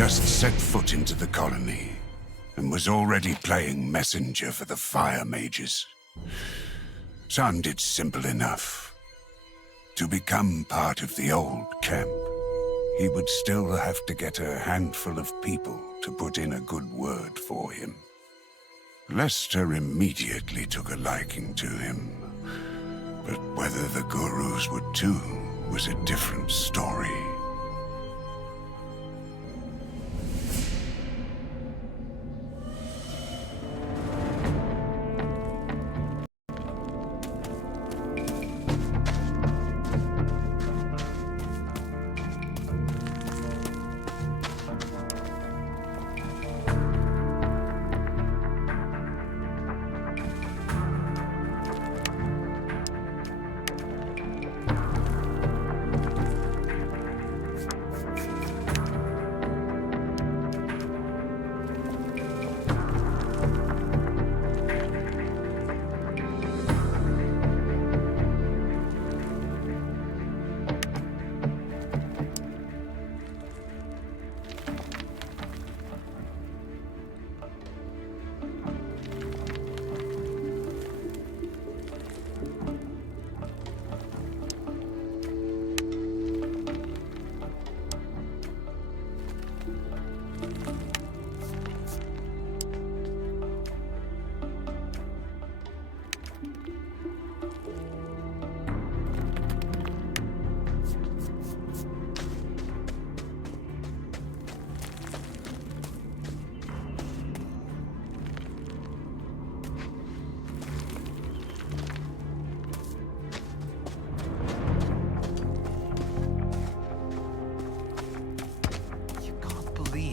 just set foot into the colony and was already playing messenger for the fire mages. Sounded simple enough. To become part of the old camp, he would still have to get a handful of people to put in a good word for him. Lester immediately took a liking to him, but whether the gurus would too was a different story.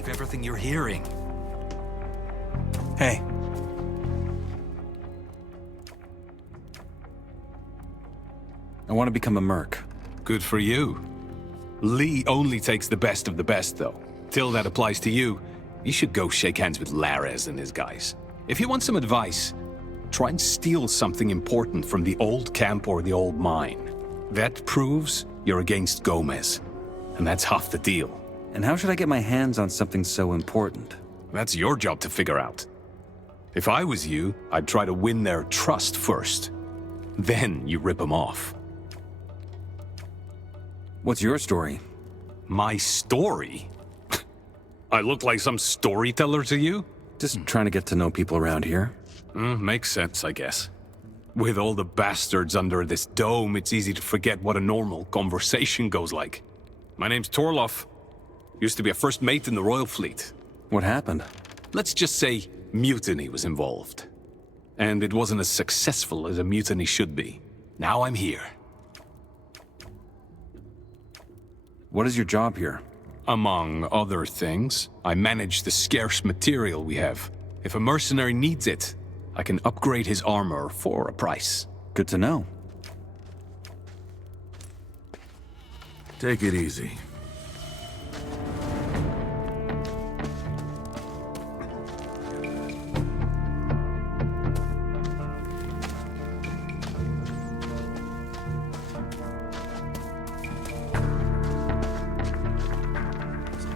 Everything you're hearing. Hey. I want to become a merc. Good for you. Lee only takes the best of the best, though. Till that applies to you, you should go shake hands with Lares and his guys. If you want some advice, try and steal something important from the old camp or the old mine. That proves you're against Gomez. And that's half the deal. And how should I get my hands on something so important? That's your job to figure out. If I was you, I'd try to win their trust first. Then you rip them off. What's your story? My story? I look like some storyteller to you? Just trying to get to know people around here. Makes sense, I guess. With all the bastards under this dome, it's easy to forget what a normal conversation goes like. My name's Torloff. Used to be a first mate in the Royal Fleet. What happened? Let's just say mutiny was involved. And it wasn't as successful as a mutiny should be. Now I'm here. What is your job here? Among other things, I manage the scarce material we have. If a mercenary needs it, I can upgrade his armor for a price. Good to know. Take it easy.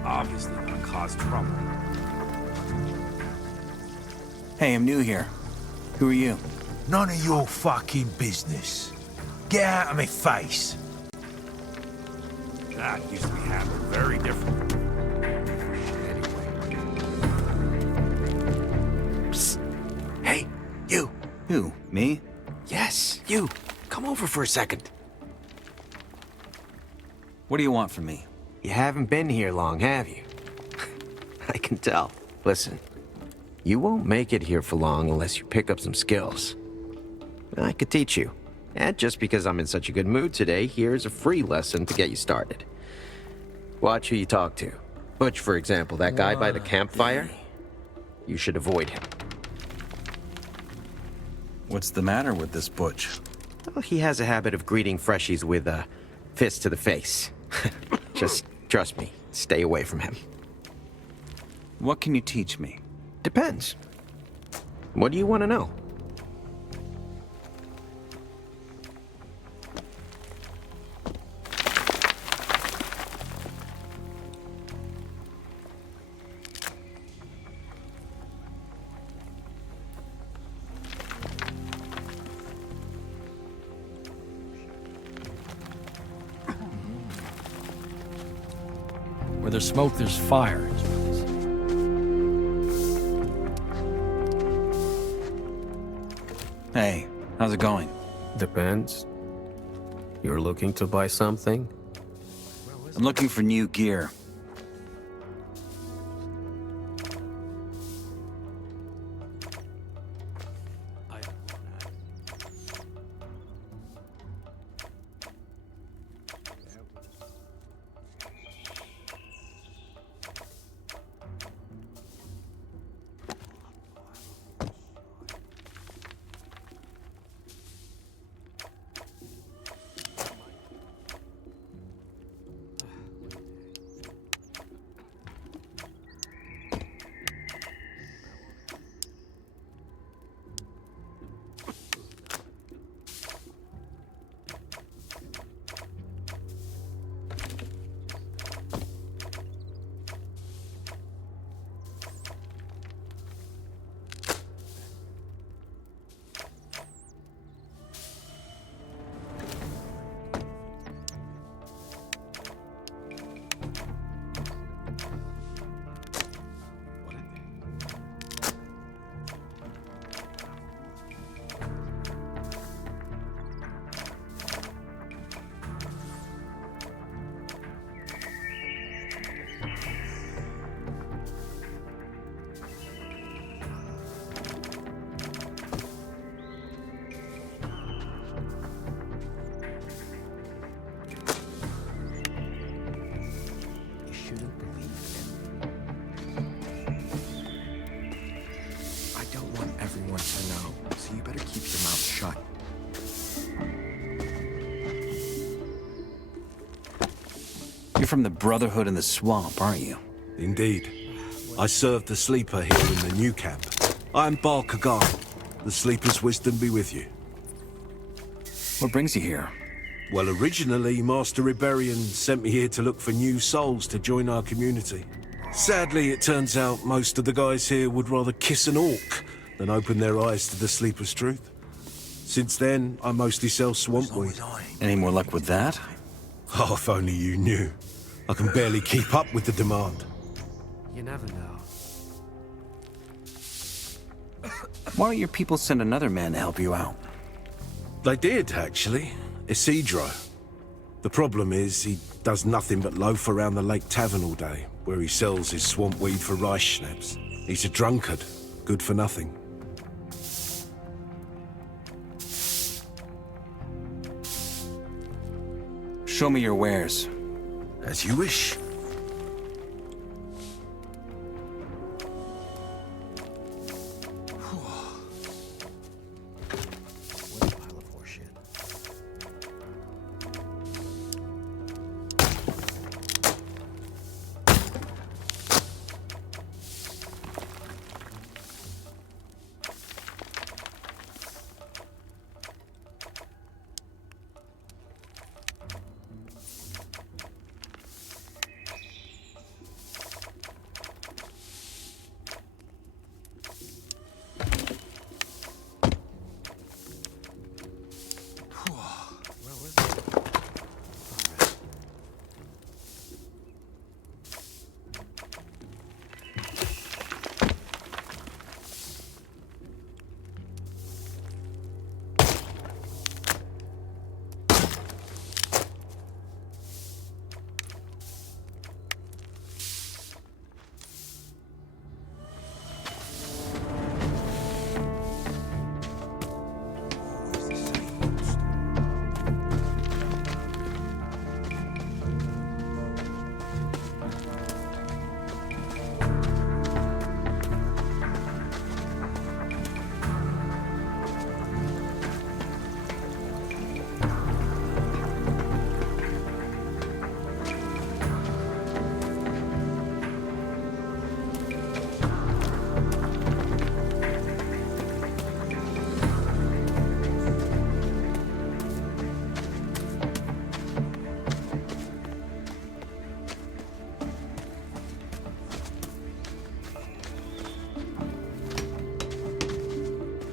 Obviously gonna cause trouble. Hey, I'm new here. Who are you? None of your fucking business. Get out of my face. That used to be handled very different. Psst. Hey, you. Who? Me? Yes, you. Come over for a second. What do you want from me? You haven't been here long, have you? I can tell. Listen, you won't make it here for long unless you pick up some skills. I could teach you. And just because I'm in such a good mood today, here's a free lesson to get you started. Watch who you talk to. Butch, for example, that guy by the campfire, you should avoid him. What's the matter with this Butch? Well, he has a habit of greeting freshies with a fist to the face. Just trust me, stay away from him. What can you teach me? Depends. What do you want to know? Where there's smoke, there's fire. Hey, how's it going? Depends. You're looking to buy something? I'm looking for new gear. I don't want everyone to know, so you better keep your mouth shut. You're from the Brotherhood in the Swamp, aren't you? Indeed. I served the Sleeper here in the new camp. I am Bar Kagan. The Sleeper's wisdom be with you. What brings you here? Well, originally, Master Rebellion sent me here to look for new souls to join our community. Sadly, it turns out most of the guys here would rather kiss an orc than open their eyes to the Sleeper's truth. Since then, I mostly sell swamp weed. Any more luck with that? Oh, if only you knew. I can barely keep up with the demand. You never know. Why don't your people send another man to help you out? They did, actually. Isidro. The problem is, he does nothing but loaf around the Lake Tavern all day, where he sells his swamp weed for rice schnapps. He's a drunkard, good for nothing. Show me your wares. As you wish.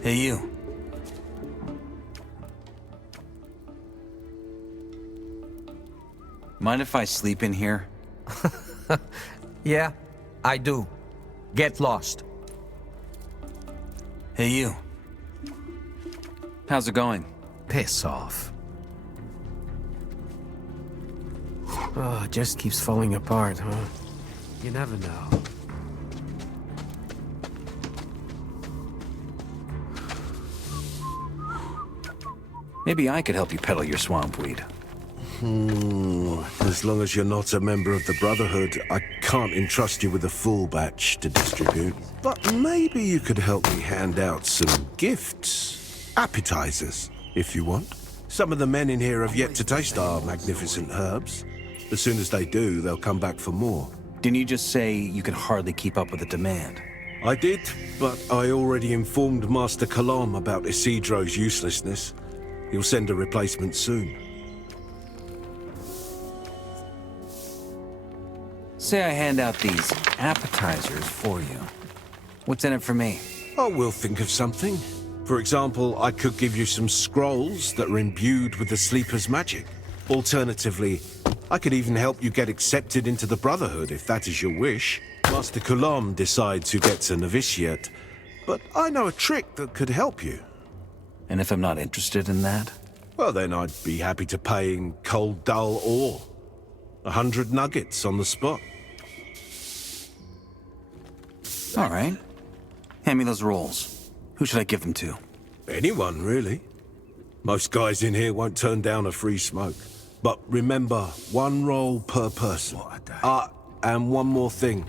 Hey, you. Mind if I sleep in here? Yeah, I do. Get lost. Hey, you. How's it going? Piss off. Oh, it just keeps falling apart, huh? You never know. Maybe I could help you peddle your swamp weed. As long as you're not a member of the Brotherhood, I can't entrust you with a full batch to distribute. But maybe you could help me hand out some gifts. Appetizers, if you want. Some of the men in here have yet to taste our magnificent herbs. As soon as they do, they'll come back for more. Didn't you just say you could hardly keep up with the demand? I did, but I already informed Master Kalam about Isidro's uselessness. He'll send a replacement soon. Say I hand out these appetizers for you. What's in it for me? Oh, we'll think of something. For example, I could give you some scrolls that are imbued with the Sleeper's magic. Alternatively, I could even help you get accepted into the Brotherhood if that is your wish. Master Kulam decides who gets a novitiate, but I know a trick that could help you. And if I'm not interested in that? Well, then I'd be happy to pay in cold, dull ore. 100 nuggets on the spot. All right. Hand me those rolls. Who should I give them to? Anyone, really. Most guys in here won't turn down a free smoke. But remember, one roll per person. And one more thing.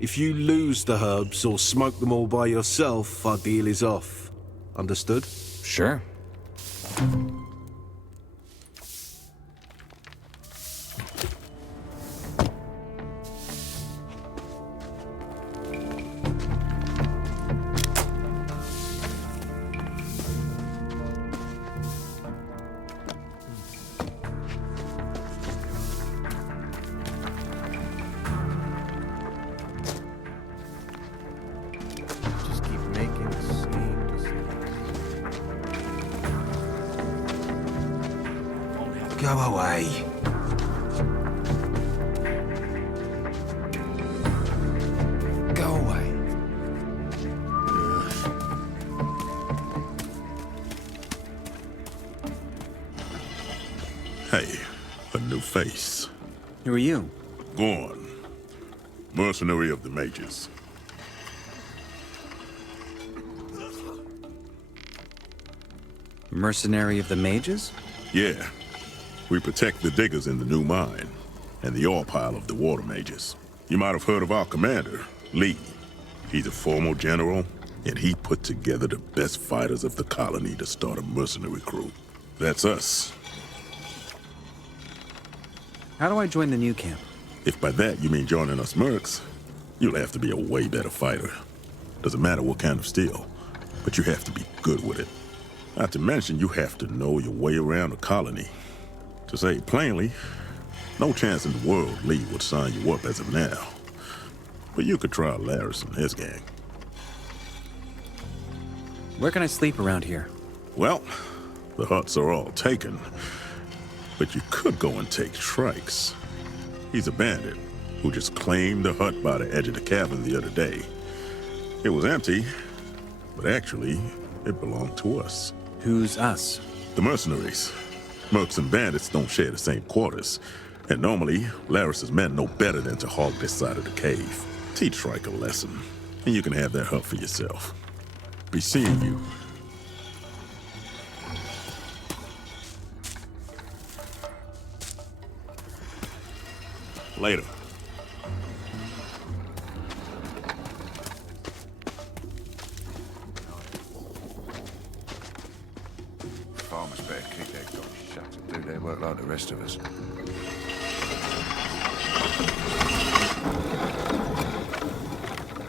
If you lose the herbs or smoke them all by yourself, our deal is off. Understood? Sure. Just keep making the same decisions. Go away. Go away. Hey, a new face. Who are you? Gorn, mercenary of the mages. Mercenary of the mages? Yeah, we protect the diggers in the new mine and the ore pile of the water mages. You might have heard of our commander, Lee. He's a former general, and he put together the best fighters of the colony to start a mercenary crew. That's us. How do I join the new camp? If by that you mean joining us mercs, you'll have to be a way better fighter. Doesn't matter what kind of steel, but you have to be good with it. Not to mention, you have to know your way around the colony. To say it plainly, no chance in the world Lee would sign you up as of now. But you could try Laris and his gang. Where can I sleep around here? Well, the huts are all taken. But you could go and take Shrikes. He's a bandit who just claimed the hut by the edge of the cavern the other day. It was empty, but actually, it belonged to us. Who's us? The mercenaries. Mercs and bandits don't share the same quarters. And normally, Laris's men know better than to hog this side of the cave. Teach Shrike a lesson, and you can have that hut for yourself. Be seeing you. Later. Farmers better keep their doors shut and do their work like the rest of us.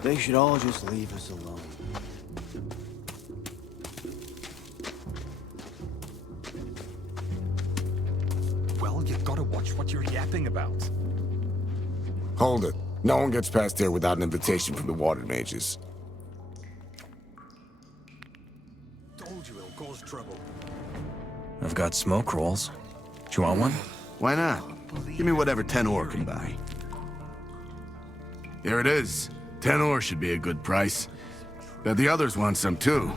They should all just leave us alone. Well, you gotta watch what you're yapping about. Hold it. No one gets past here without an invitation from the water mages. Told you it'll cause trouble. I've got smoke rolls. Do you want one? Why not? Give me whatever 10 ore can buy. Here it is. 10 ore should be a good price. Bet the others want some too.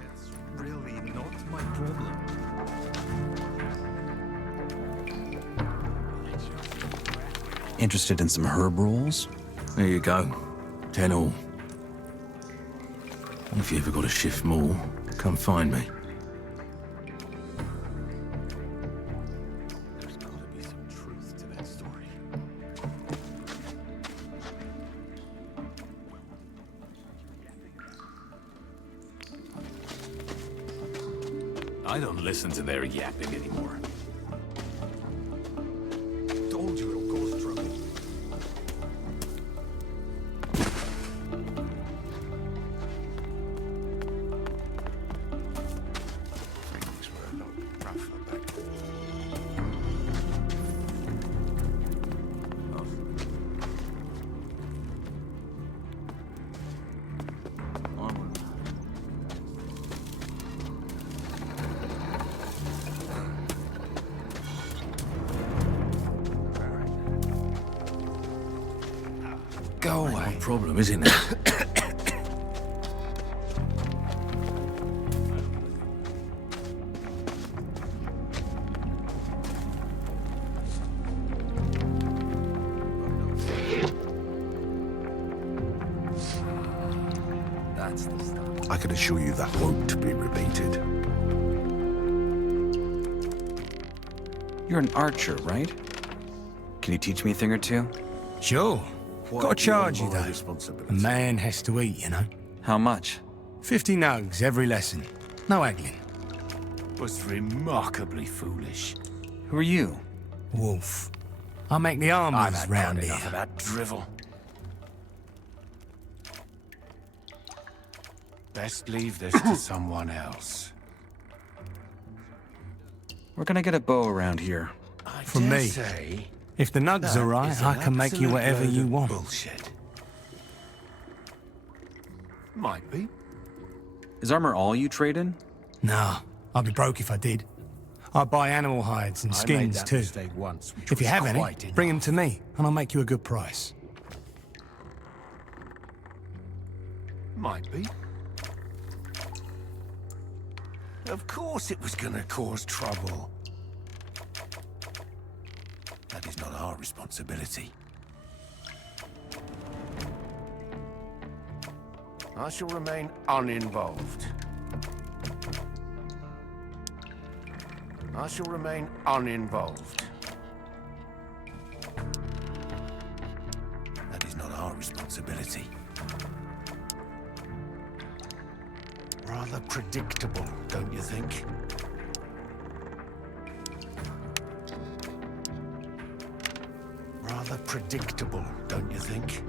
That's really not my problem. Interested in some herb rolls? There you go. 10 all. If you ever got to shift more, come find me. There's gotta be some truth to that story. I don't listen to their yapping anymore. Told you it'll cause trouble. Things were a lot rougher back then. Go Ain't away. my problem, isn't it? That's the stuff. I can assure you that won't be repeated. You're an archer, right? Can you teach me a thing or two? Sure. Got to charge you, though. A Responsibility. man has to eat, you know. How much? 50 nugs every lesson. No haggling. Was remarkably foolish. Who are you? Wolf. I make the I've armies had round quite here. enough of that drivel. Best leave this to someone else. Where can I get a bow around here? I From dare me. say If the nugs that are right, is I an can make you absolute whatever load you of want. Bullshit. Might be. Is armor all you trade in? Nah, I'd be broke if I did. I buy animal hides and I made skins that too. mistake once, which If you was have any, quite bring them enough. to me, and I'll make you a good price. Might be. Of course it was gonna cause trouble. That is not our responsibility. I shall remain uninvolved. I shall remain uninvolved. That is not our responsibility. Rather predictable, don't you think? Rather predictable, don't you think?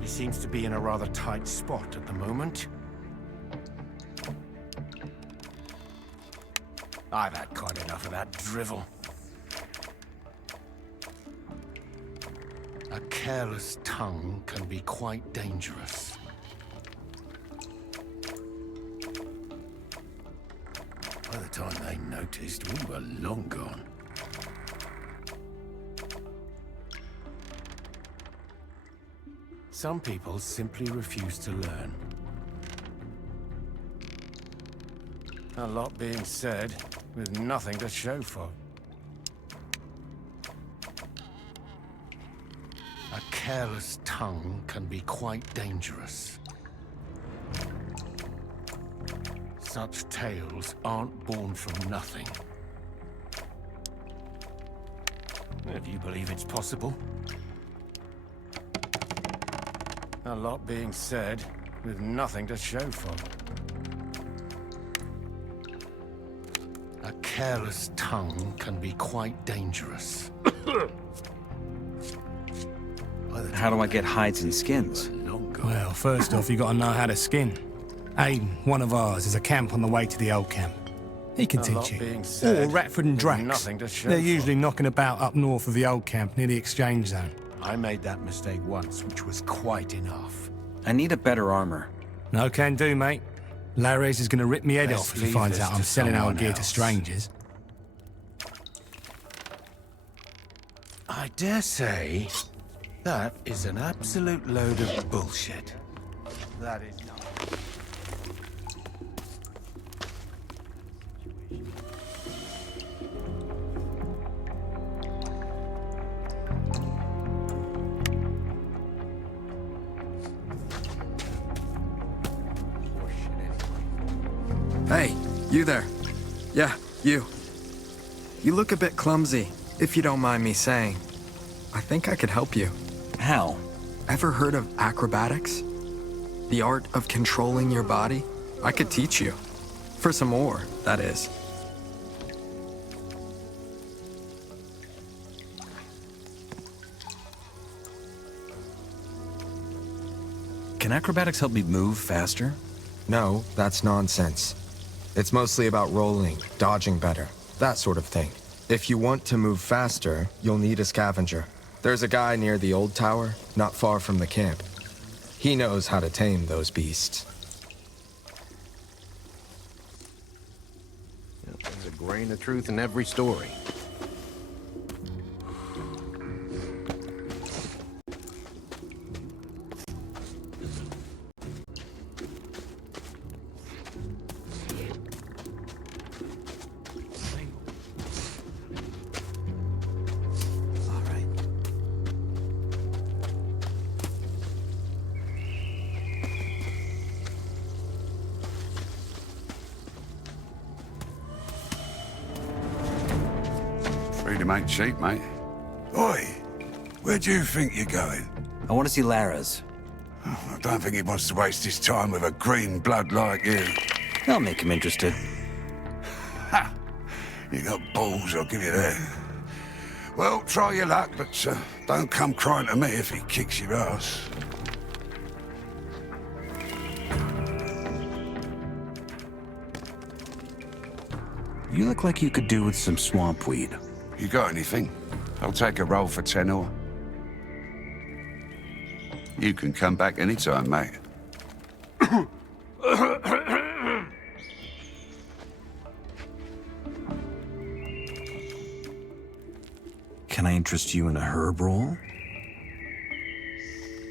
He seems to be in a rather tight spot at the moment. I've had quite enough of that drivel. A careless tongue can be quite dangerous. By the time they noticed, we were long gone. Some people simply refuse to learn. A lot being said, with nothing to show for. A careless tongue can be quite dangerous. Such tales aren't born from nothing. If you believe it's possible. A lot being said, with nothing to show for. A careless tongue can be quite dangerous. How do I get hides and skins? Well, first off, you got to know how to skin. Aiden, one of ours, is a camp on the way to the old camp. He can A teach lot you. being said, Or Ratford and with Drax. nothing to show They're for. usually knocking about up north of the old camp near the exchange zone. I made that mistake once, which was quite enough. I need a better armor. No can do, mate. Lares is going to rip me head Best off if he leave finds this out I'm to selling our someone gear to else. strangers. I dare say that is an absolute load of bullshit. That is not. Hey, you there. Yeah, you. You look a bit clumsy, if you don't mind me saying. I think I could help you. How? Ever heard of acrobatics? The art of controlling your body? I could teach you. For some more, that is. Can acrobatics help me move faster? No, that's nonsense. It's mostly about rolling, dodging better, that sort of thing. If you want to move faster, you'll need a scavenger. There's a guy near the old tower, not far from the camp. He knows how to tame those beasts. There's a grain of truth in every story. Freedom ain't cheap, mate. Oi, where do you think you're going? I want to see Lara's. I don't think he wants to waste his time with a green blood like you. I'll make him interested. Ha! You got balls, I'll give you that. Well, try your luck, but don't come crying to me if he kicks your ass. You look like you could do with some swamp weed. You got anything? I'll take a roll for 10 or. You can come back anytime, mate. Can I interest you in a herb roll?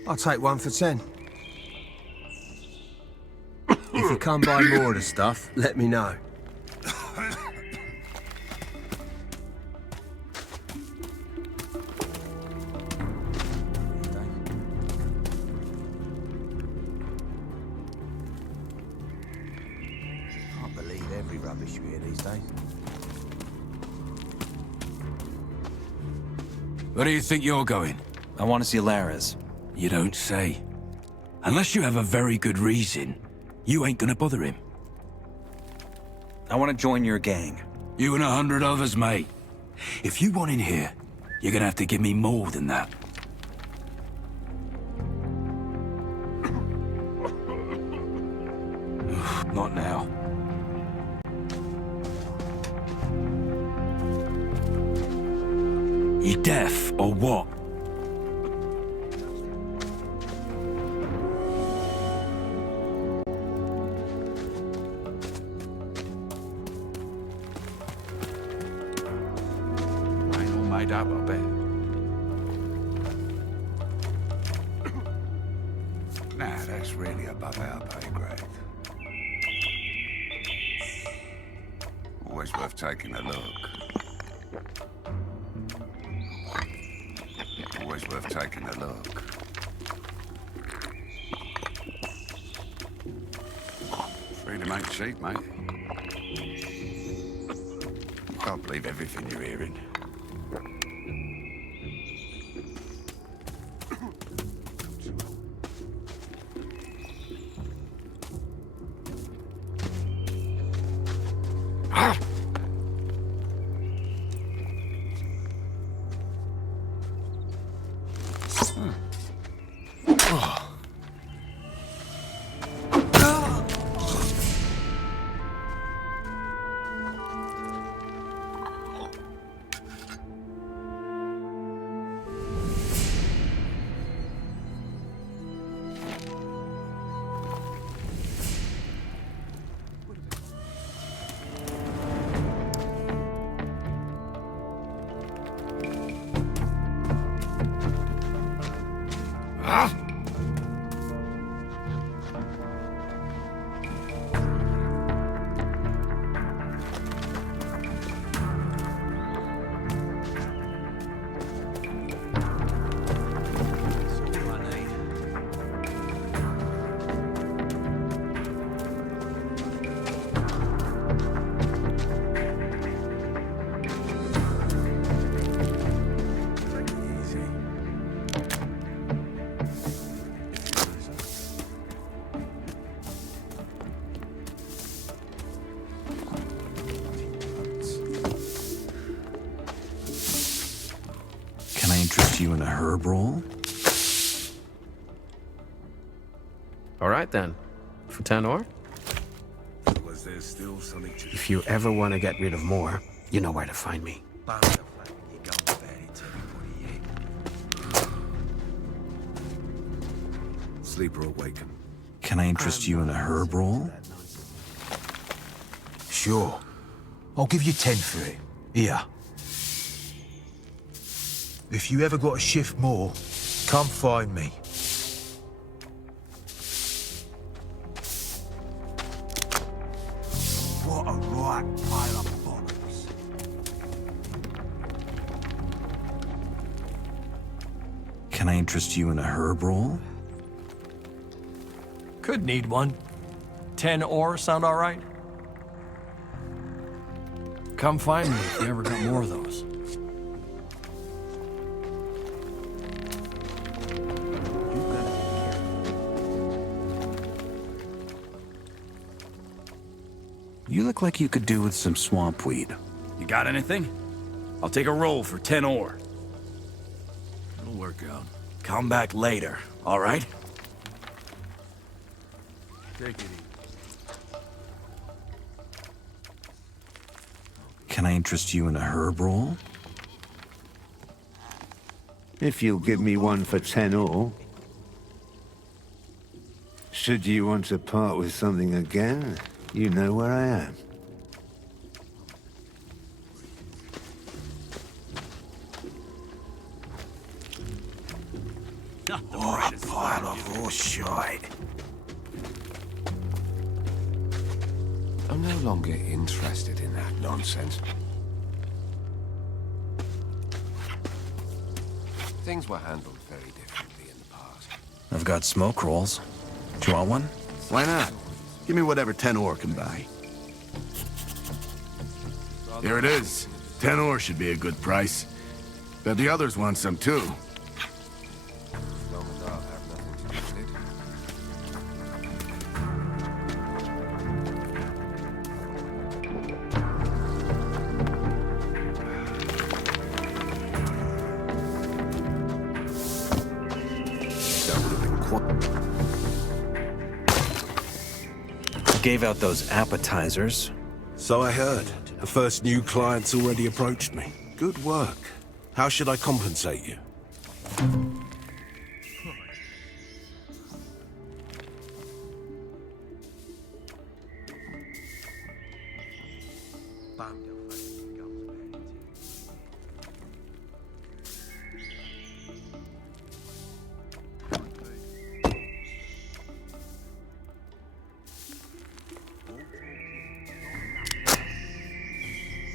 I'll take one for 10. If you come by more of the stuff, let me know. Can't believe every rubbish you hear these days. Where do you think you're going? I want to see Lara's. You don't say. Unless you have a very good reason, you ain't gonna bother him. I want to join your gang. You and 100 others, mate. If you want in here, you're gonna have to give me more than that. Not now. You deaf or what? Ain't all made up, I bet. Nah, that's really above our pay grade. Always worth taking a look. Always worth taking a look. Freedom ain't cheap, mate. Can't believe everything you're hearing. you in a herb roll? All right, then. For 10 ore? Was there still something to... If you ever want to get rid of more, you know where to find me. Sleeper awaken. Can I interest you in a herb roll? Sure. I'll give you 10 for it. Here. If you ever got to shift more, come find me. What a right pile of bollocks. Can I interest you in a herb roll? Could need one. 10 ore sound all right? Come find me if you ever got more of those. You look like you could do with some swamp weed. You got anything? I'll take a roll for 10 ore. It'll work out. Come back later, all right? Take it easy. Can I interest you in a herb roll? If you'll give me one for 10 ore. Should you want to part with something again, you know where I am. What a pile of horse shite. I'm no longer interested in that nonsense. Things were handled very differently in the past. I've got smoke rolls. Do you want one? Why not? Give me whatever 10 ore can buy. Here it is. 10 ore should be a good price. Bet the others want some too. As long as I'll have nothing to do with it. Gave out those appetizers. So I heard. The first new client's already approached me. Good work. How should I compensate you?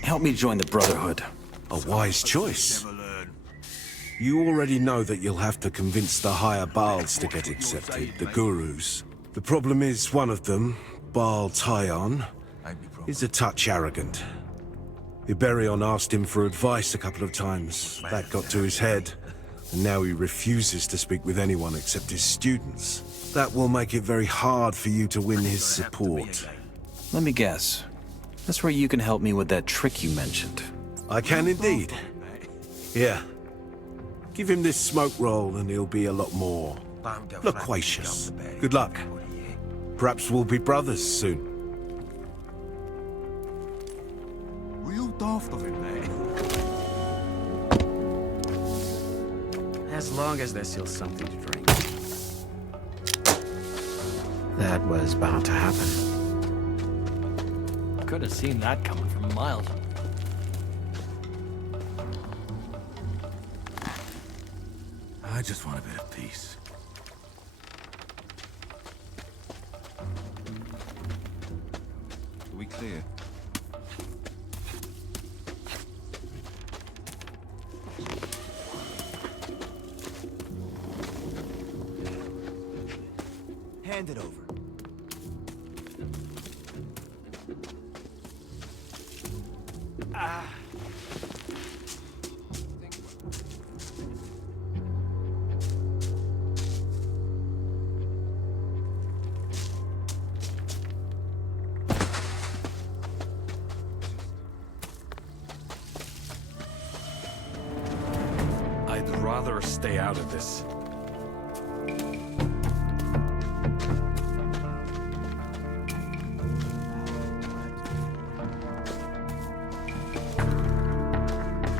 Help me join the Brotherhood. A wise choice. You already know that you'll have to convince the higher Baals to get accepted, the gurus. The problem is one of them, Baal Tyon, is a touch arrogant. Iberion asked him for advice a couple of times. That got to his head, and now he refuses to speak with anyone except his students. That will make it very hard for you to win his support. Let me guess. That's where you can help me with that trick you mentioned. I can indeed. Here. Give him this smoke roll and he'll be a lot more loquacious. Good luck. Perhaps we'll be brothers soon. Real daft of him, mate. As long as there's still something to drink. That was bound to happen. Could have seen that coming from miles. I just want a bit of peace. Are we clear? Hand it over. I'd rather stay out of this.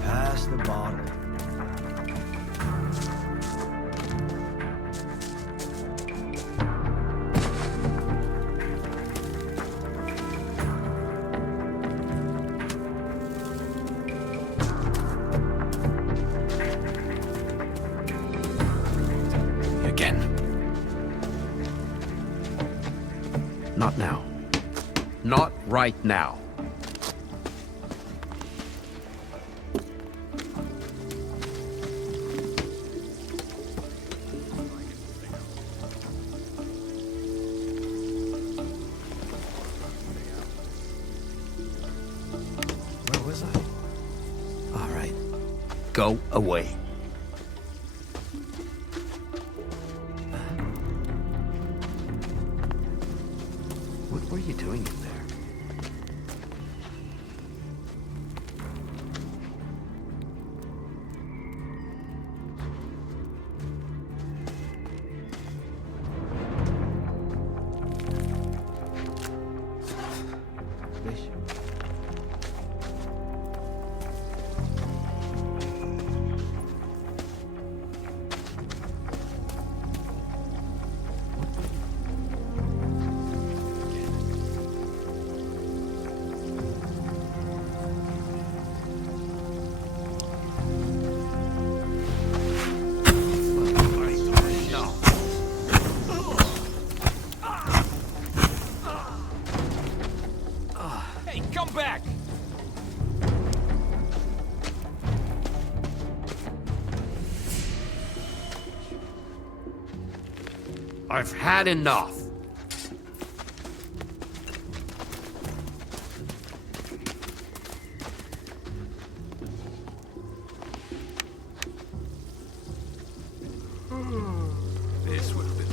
Pass the bottle. Again. Not now. Not right now. Where was I? All right. Go away. What were you doing in there? Hey, come back! I've had enough. This would have been...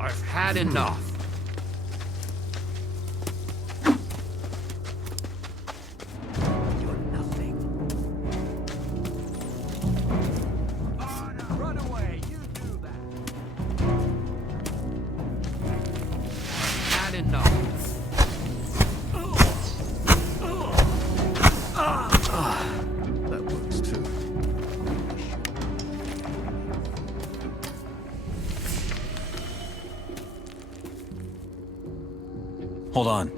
I've had enough. You're nothing. Run away, you do that! I've had enough. That works too. Hold on.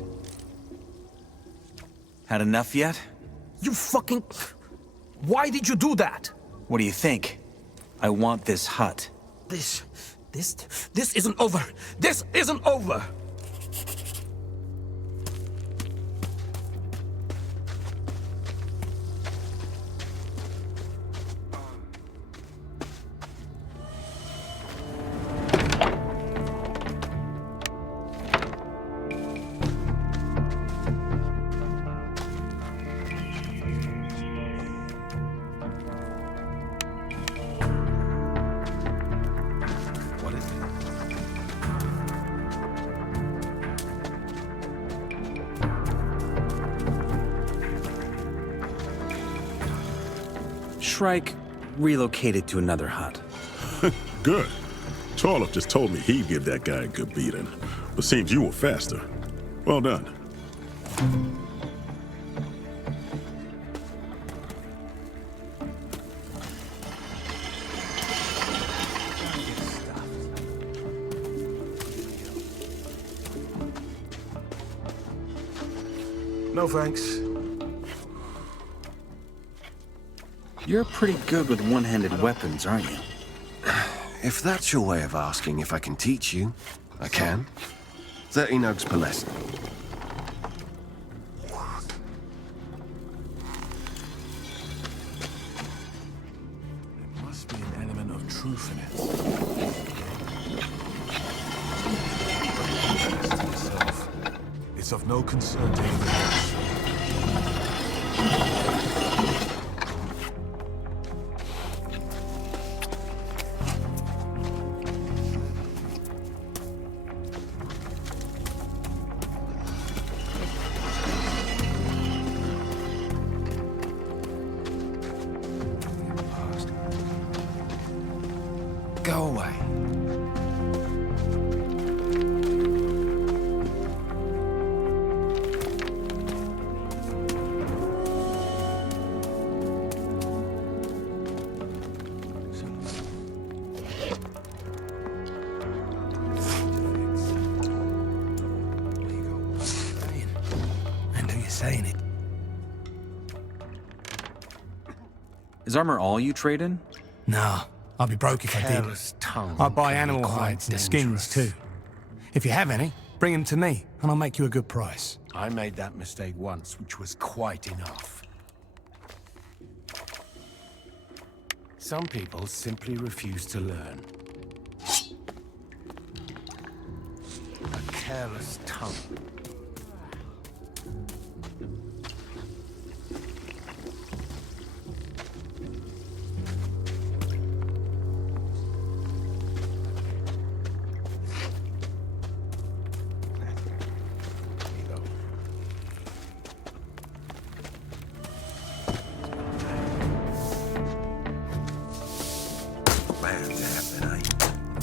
Had enough yet? You fucking... Why did you do that? What do you think? I want this hut. This isn't over. This isn't over. What is it? Shrike relocated to another hut. Good. Torloff just told me he'd give that guy a good beating. But seems you were faster. Well done. No thanks. You're pretty good with one-handed weapons, aren't you? If that's your way of asking if I can teach you, I can. 30 nugs per lesson. There must be an element of truth in it. It's of no concern to anyone else. saying it. Is armor all you trade in? Nah, I'd be broke if I Careless did. tongue I buy can be animal quite hides and skins dangerous. too. If you have any, bring them to me, and I'll make you a good price. I made that mistake once, which was quite enough. Some people simply refuse to learn. A careless tongue.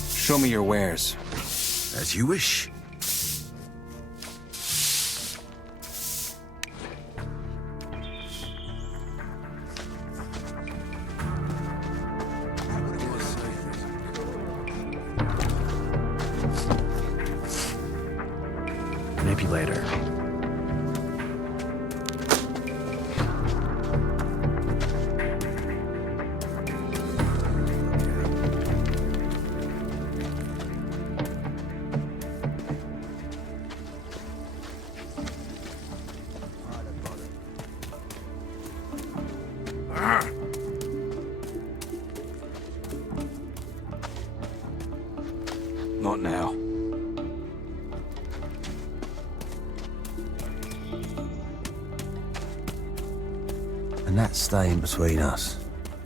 Show me your wares. As you wish. Maybe later. Not now. And that's staying between us.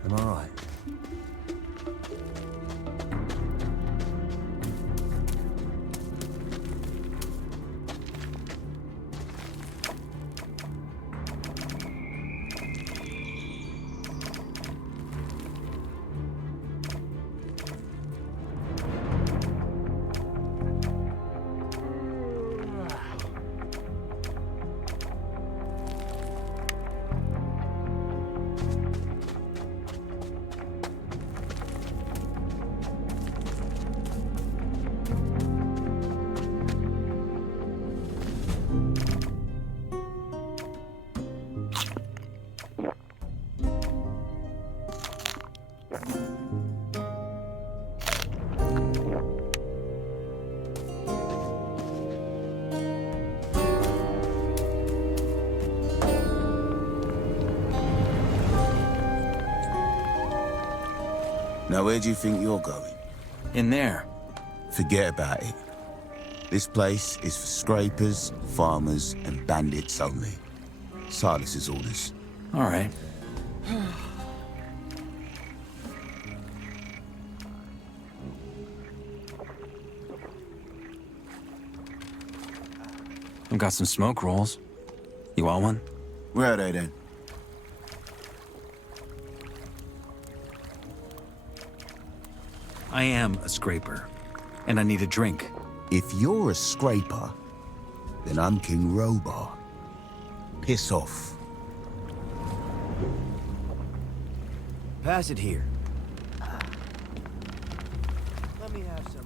Am I right? Now, where do you think you're going? In there. Forget about it. This place is for scrapers, farmers, and bandits only. Silas's orders. All right. I've got some smoke rolls. You want one? Where are they then? I am a scraper, and I need a drink. If you're a scraper, then I'm King Robar. Piss off. Pass it here. Let me have some.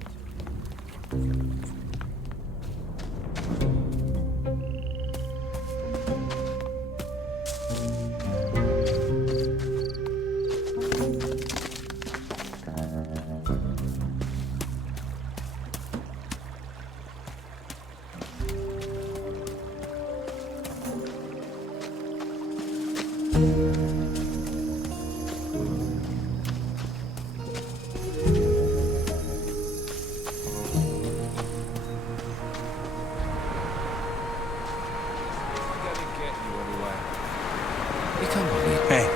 Hey.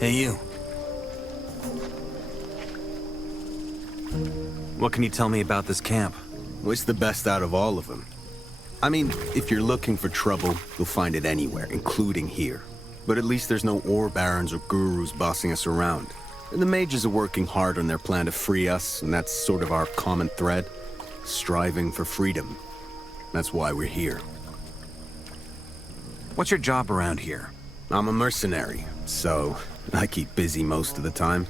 Hey, you. What can you tell me about this camp? It's the best out of all of them. I mean, if you're looking for trouble, you'll find it anywhere, including here. But at least there's no ore barons or gurus bossing us around. And the mages are working hard on their plan to free us, and that's sort of our common thread. Striving for freedom. That's why we're here. What's your job around here? I'm a mercenary, so I keep busy most of the time.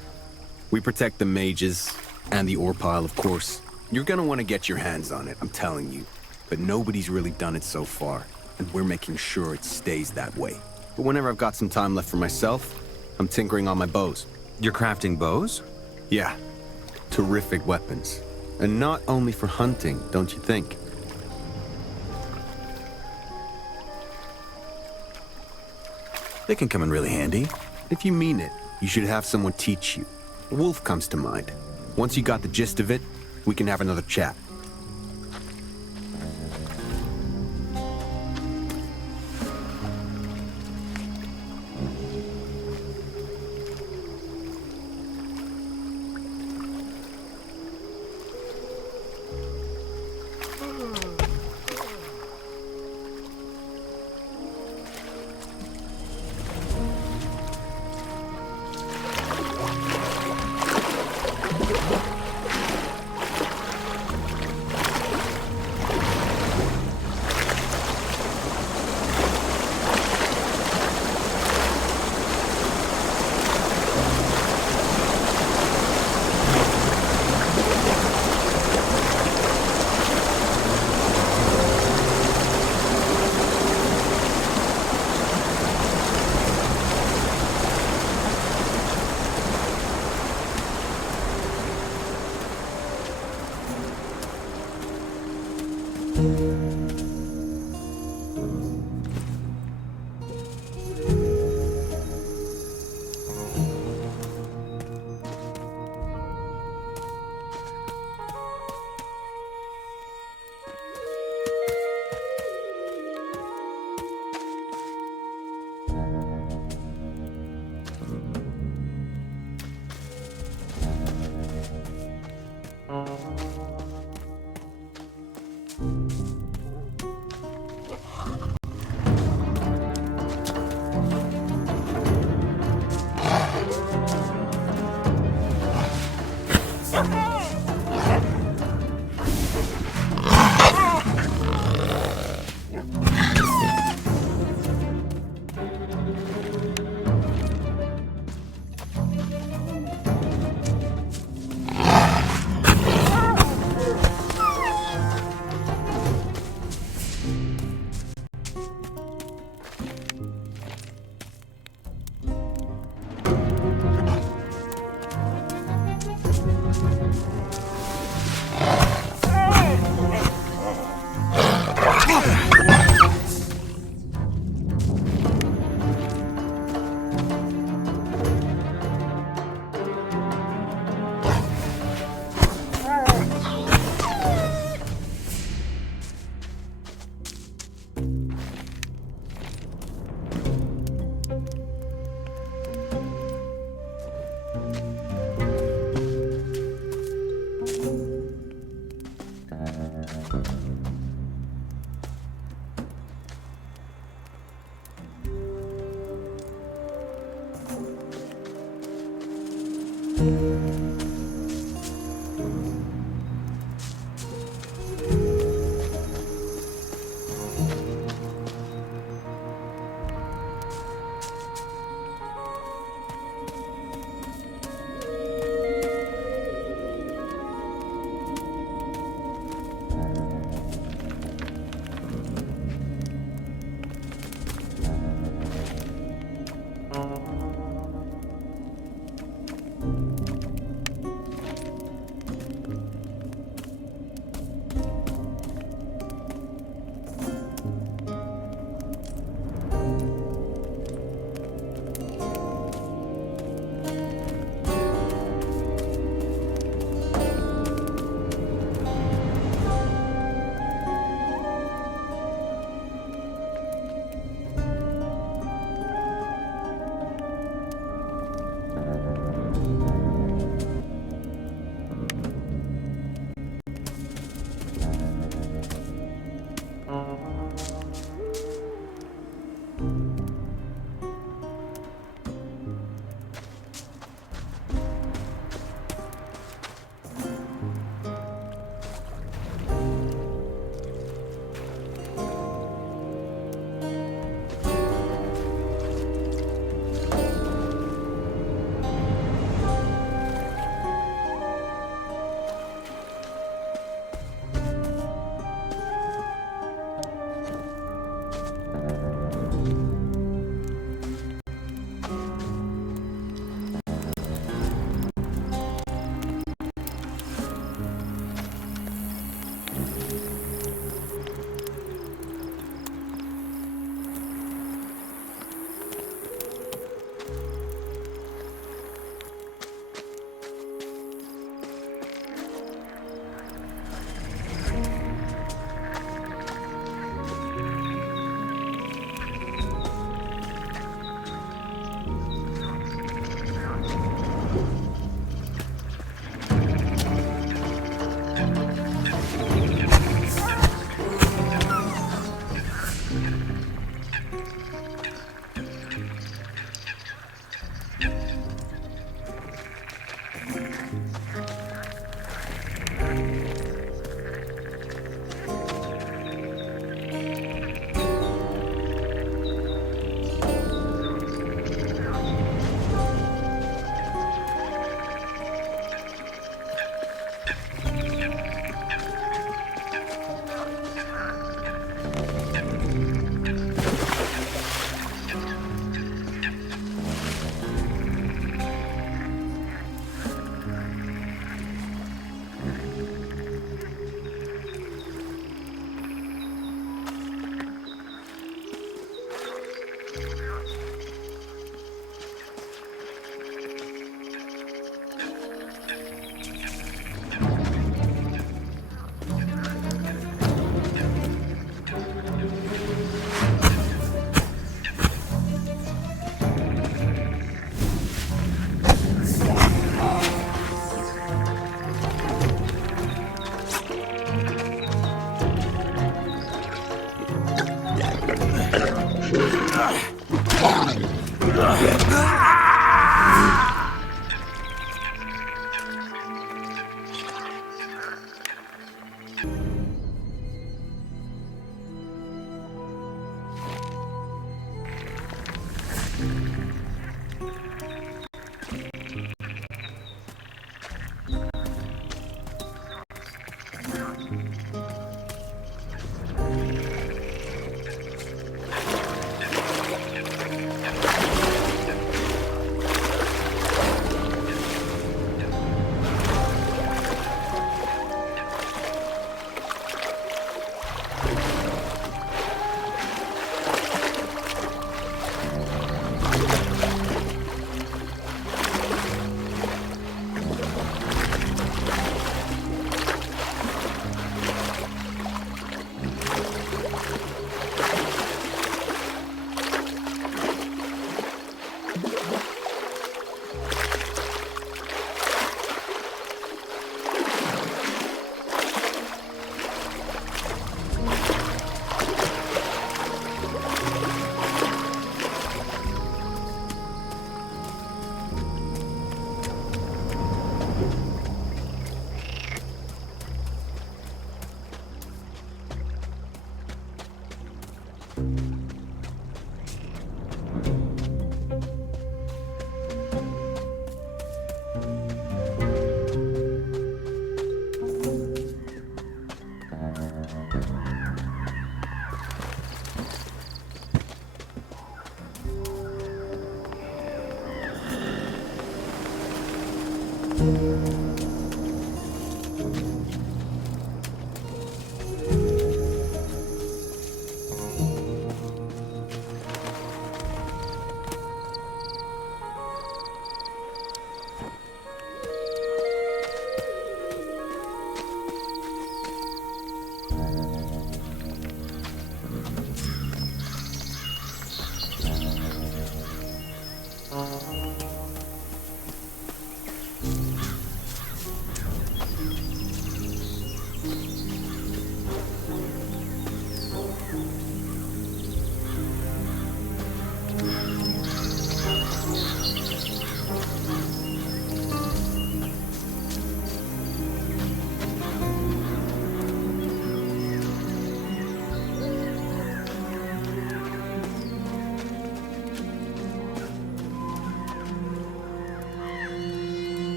We protect the mages, and the ore pile, of course. You're gonna want to get your hands on it, I'm telling you. But nobody's really done it so far, and we're making sure it stays that way. But whenever I've got some time left for myself, I'm tinkering on my bows. You're crafting bows? Yeah. Terrific weapons. And not only for hunting, don't you think? They can come in really handy. If you mean it, you should have someone teach you. A wolf comes to mind. Once you got the gist of it, we can have another chat.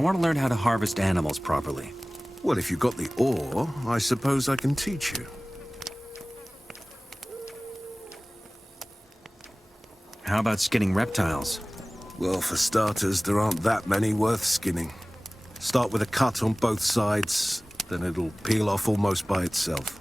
want to learn how to harvest animals properly. Well, if you got the ore, I suppose I can teach you. How about skinning reptiles? Well, for starters, there aren't that many worth skinning. Start with a cut on both sides, then it'll peel off almost by itself.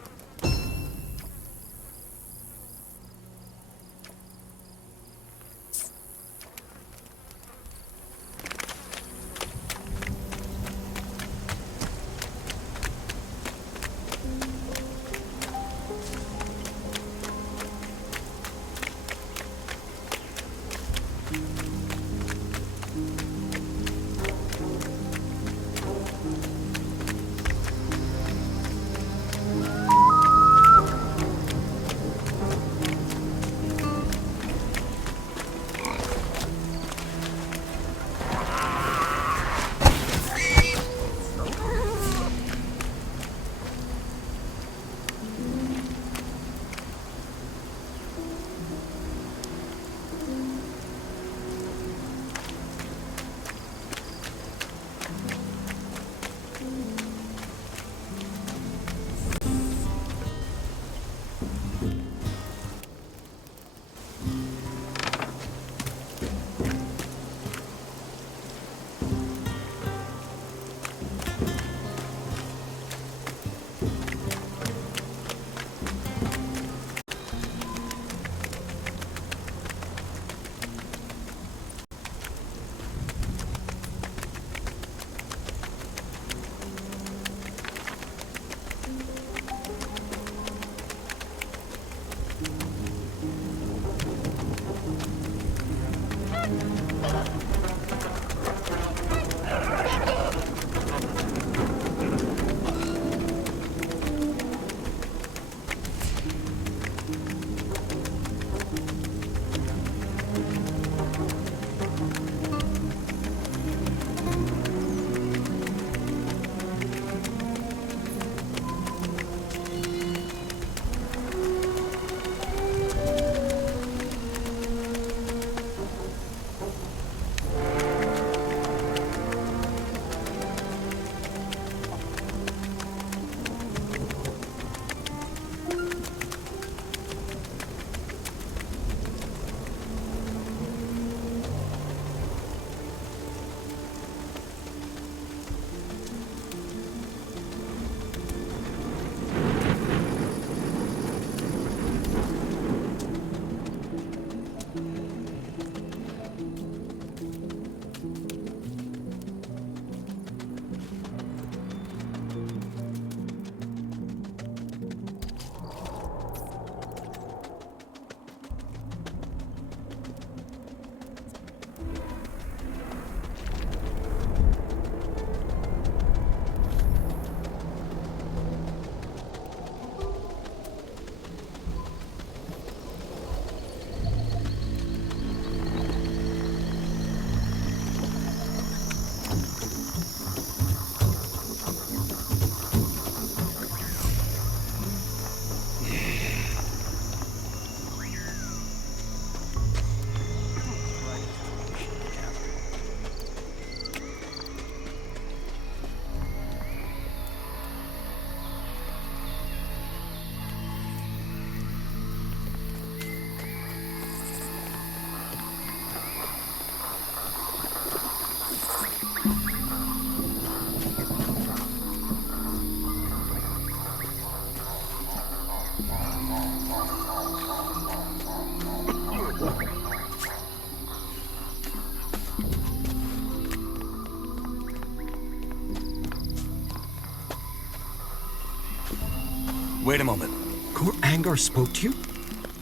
Wait a moment. Kor Angar spoke to you?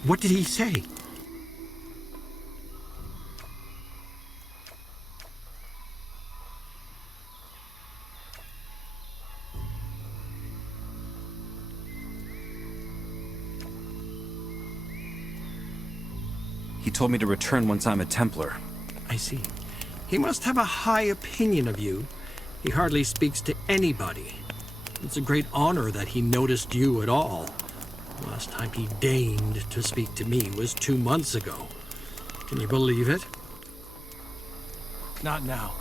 What did he say? He told me to return once I'm a Templar. I see. He must have a high opinion of you. He hardly speaks to anybody. It's a great honor that he noticed you at all. Last time he deigned to speak to me was 2 months ago. Can you believe it? Not now.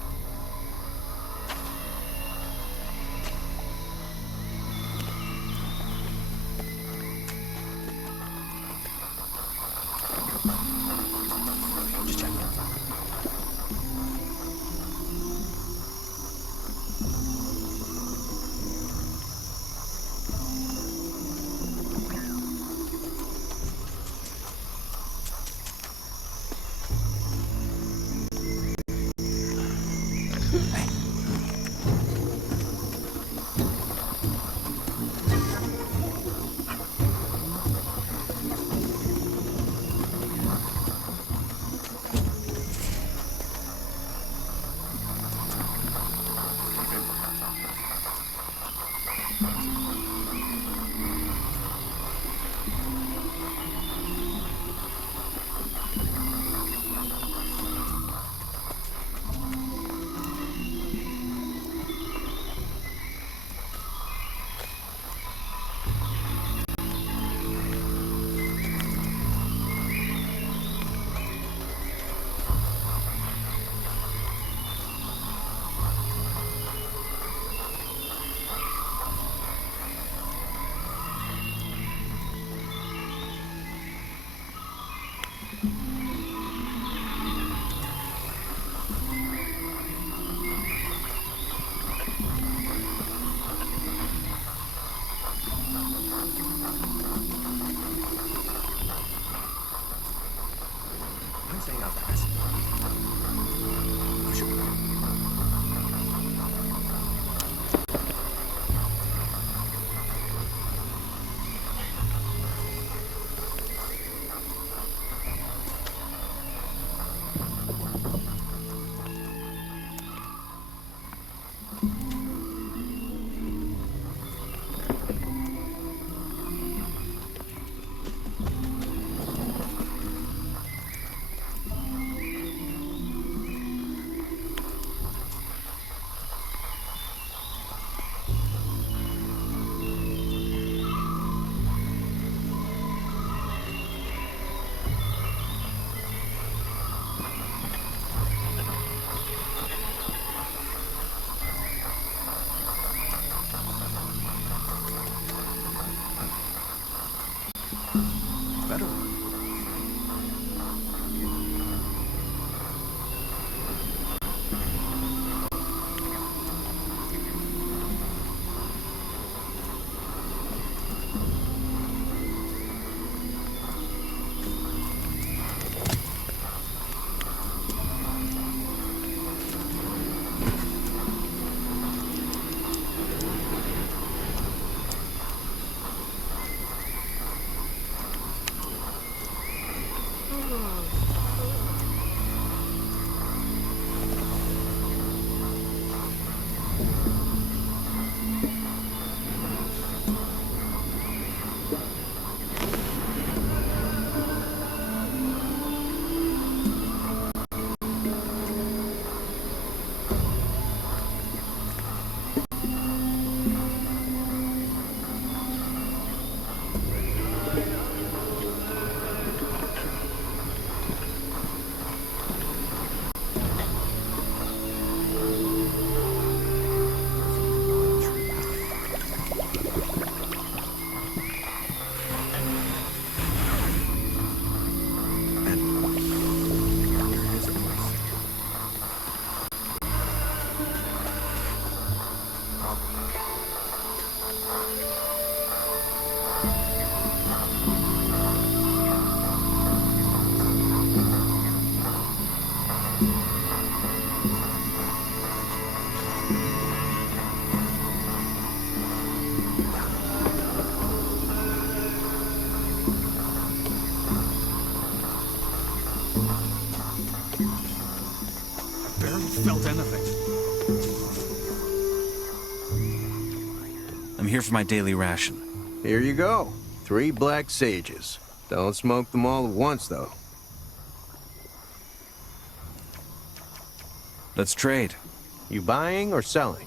Felt anything. I'm here for my daily ration. Here you go. 3 black sages. Don't smoke them all at once, though. Let's trade. You buying or selling?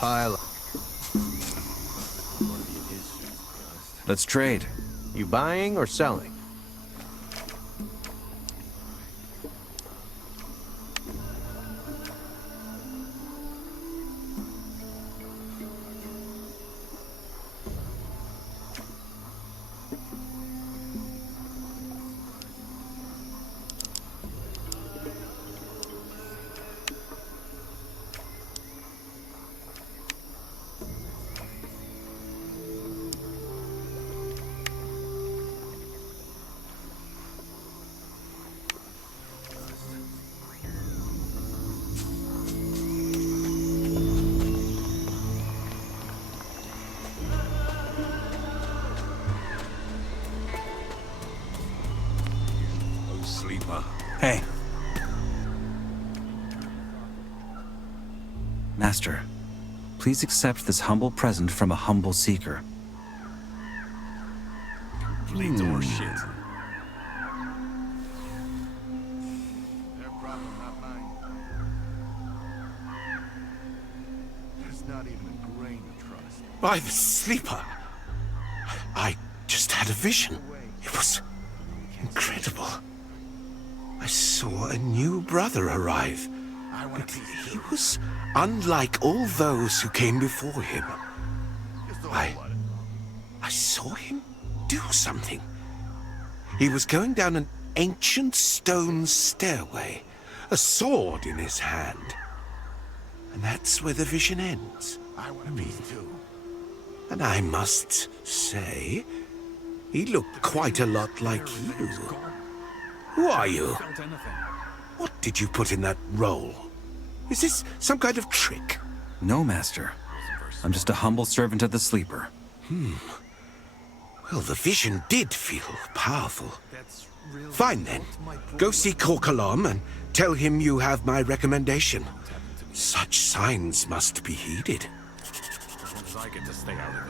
pile. Let's trade. You buying or selling? Hey. Master, please accept this humble present from a humble seeker. Complete door shit. Their problem, not mine. There's not even a grain of trust. By the sleeper! I just had a vision. It was incredible. I saw a new brother arrive. But he was unlike all those who came before him. I saw him do something. He was going down an ancient stone stairway, a sword in his hand. And that's where the vision ends. I want to be too. And I must say, he looked quite a lot like you. Who are you? What did you put in that roll? Is this some kind of trick? No, Master. I'm just a humble servant of the Sleeper. Well, the vision did feel powerful. Fine then. Go see Korkalom and tell him you have my recommendation. Such signs must be heeded. As long as I get to stay out of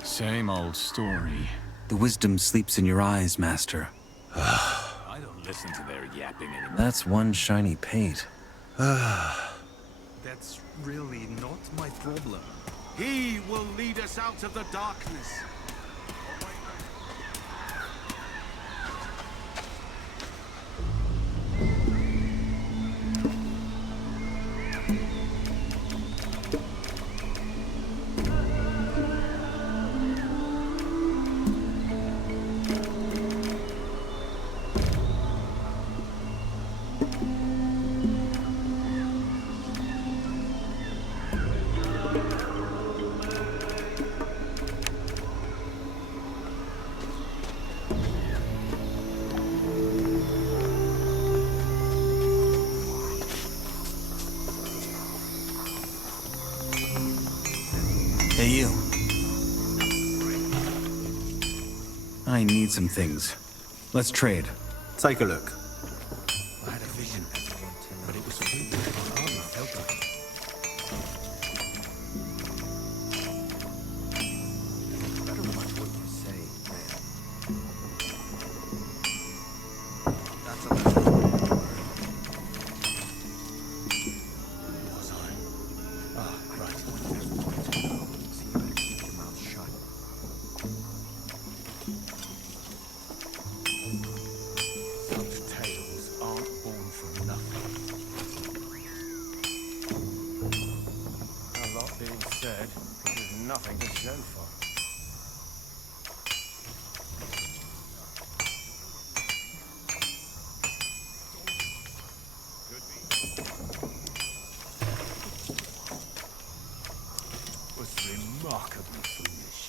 it. Same old story. The wisdom sleeps in your eyes, Master. I don't listen to their yapping anymore. That's one shiny pate. That's really not my problem. He will lead us out of the darkness. Hey, you. I need some things. Let's trade. Take a look. I had a vision, but it was too I hardly felt it. Better watch what you say, man. That's a little. Was I? Ah, right. There's one to go. So you better keep your mouth shut. Such tales aren't born from nothing. A lot being said, but there's nothing to show for. Was remarkably foolish.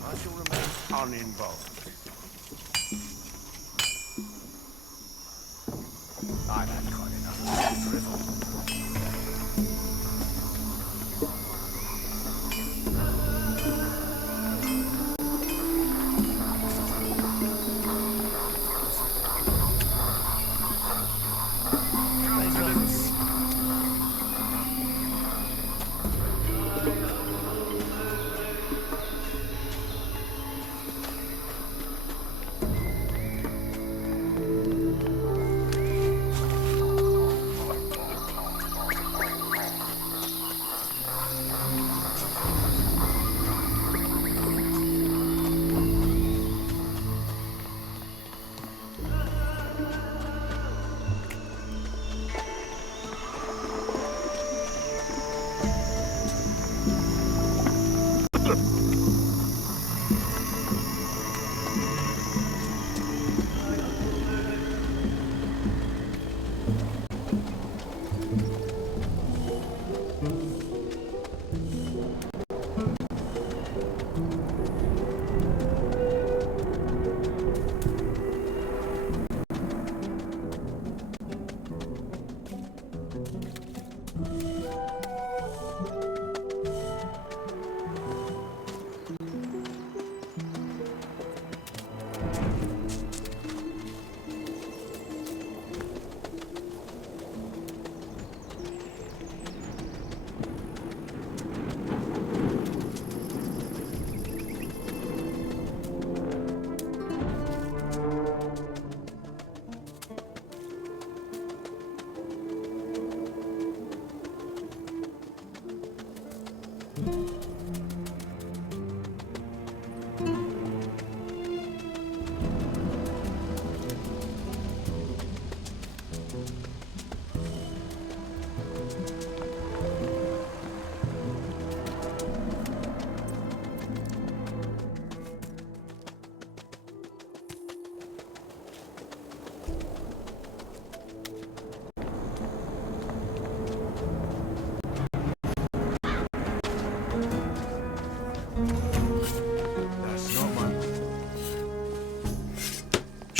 I shall remain uninvolved. I've had quite enough of that drivel.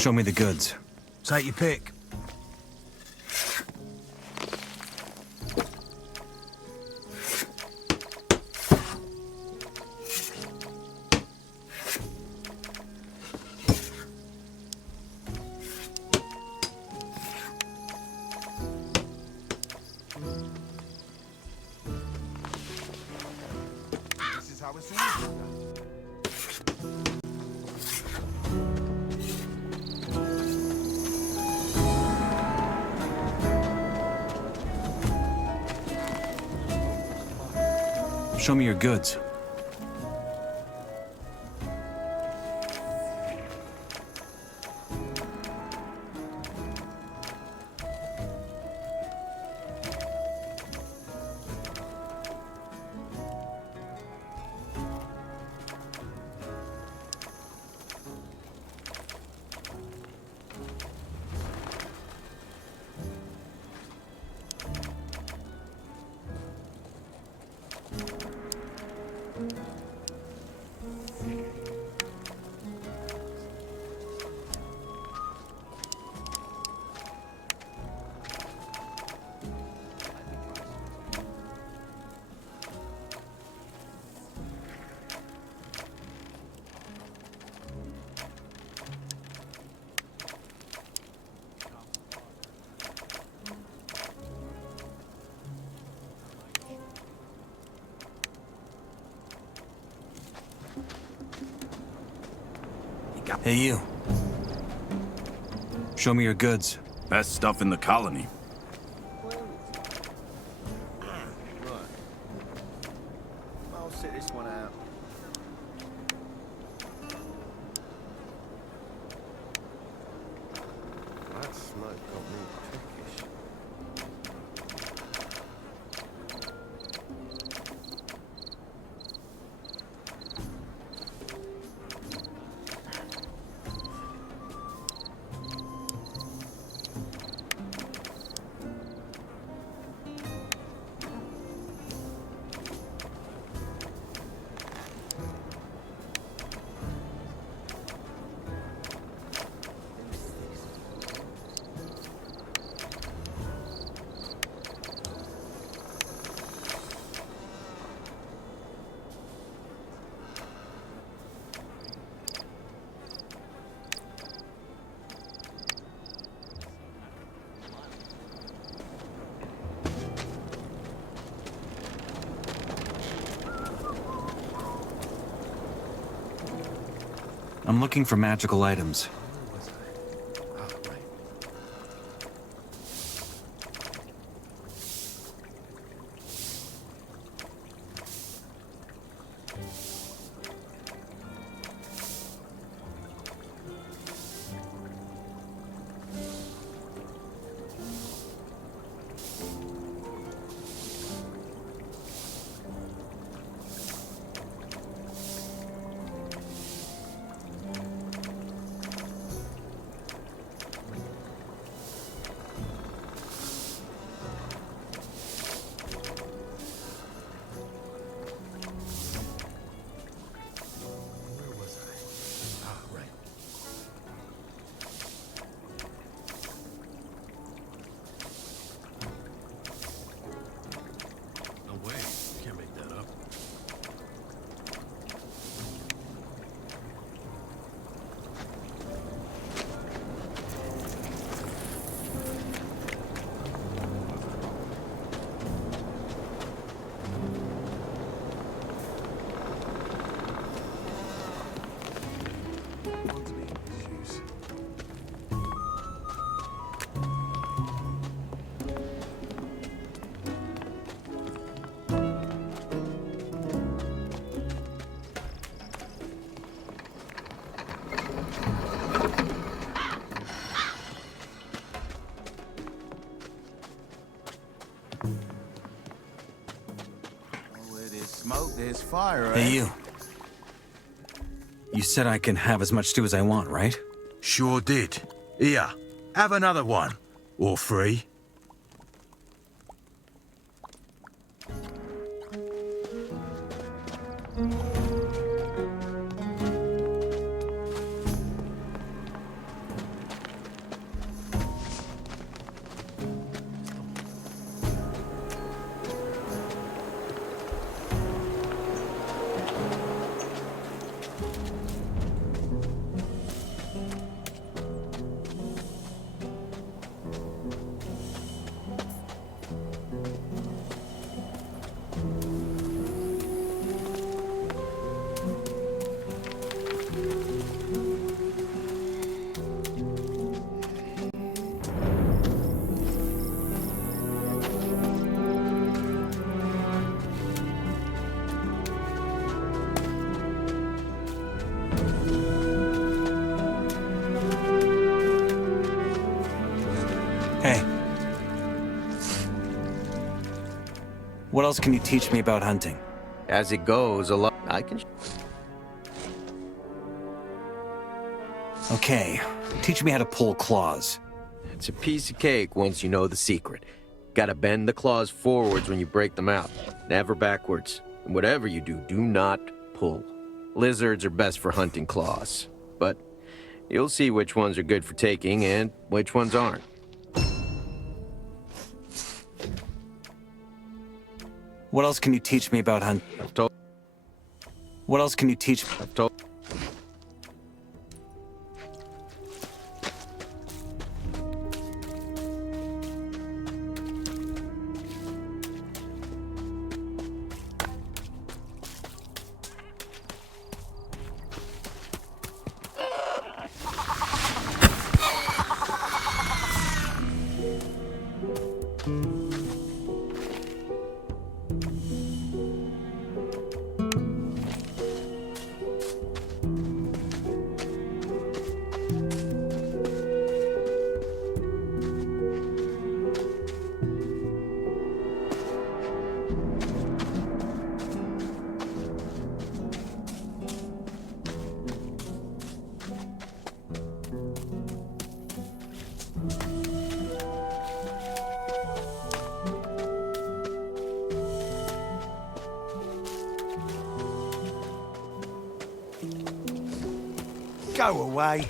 Show me the goods. Take your pick. This is how it's always done. Show me your goods. Hey, you. Show me your goods. Best stuff in the colony. I'll sit this one out. That smoke got me prickish. I'm looking for magical items. Smoke, there's fire, Hey, eh? you. You said I can have as much stew as I want, right? Sure did. Here, have another one. Or 3. What else can you teach me about hunting? As it goes, a lot. I can. Okay, teach me how to pull claws. It's a piece of cake once you know the secret. Gotta bend the claws forwards when you break them out, never backwards. And whatever you do, do not pull. Lizards are best for hunting claws, but you'll see which ones are good for taking and which ones aren't. What else can you teach me about hunting? What else can you teach me? Go away.